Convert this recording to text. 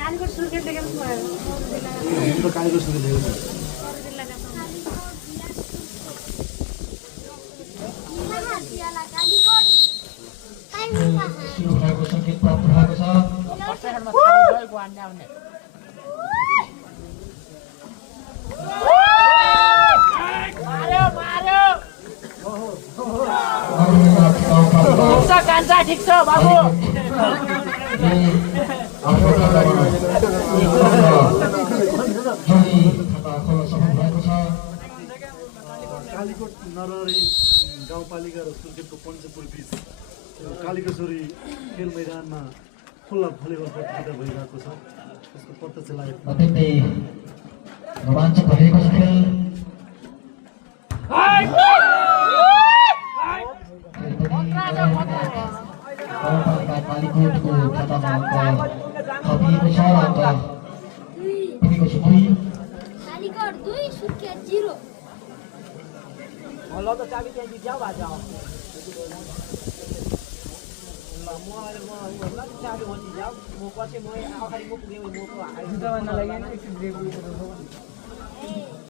कालीकोट सुर्खेत देखेर भयो कालीकोट सुर्खेत देखेर शिवहरूको सङ्केत प्राप्त भएको छ ठिक छ बाबु कालीकोट नरहरी गाउँपालिका र सुर्खेतको पञ्चपुर बिच कालीकोश्वरी खेल मैदानमा खुल्ला भलिबल प्रतियोगिता भइरहेको छ त्यसको प्रत्यक्ष लाइभ अत्यन्तै रोमाञ्चक भइरहेको छ खेल गाउँपालिका कालीकोटको खातामा अङ्क थपिएको छ र अङ्क पुगेको छ 2 कालीकोट 2 सुर्खेत 0 ल त चाबी त्यहाँ दिजाऊ भाजा ल म चाबी भन्छ जाऊ म पछि म अगाडि म पुगेँ म को हाल्छु त भन्नलाई एकछिन ब्रेक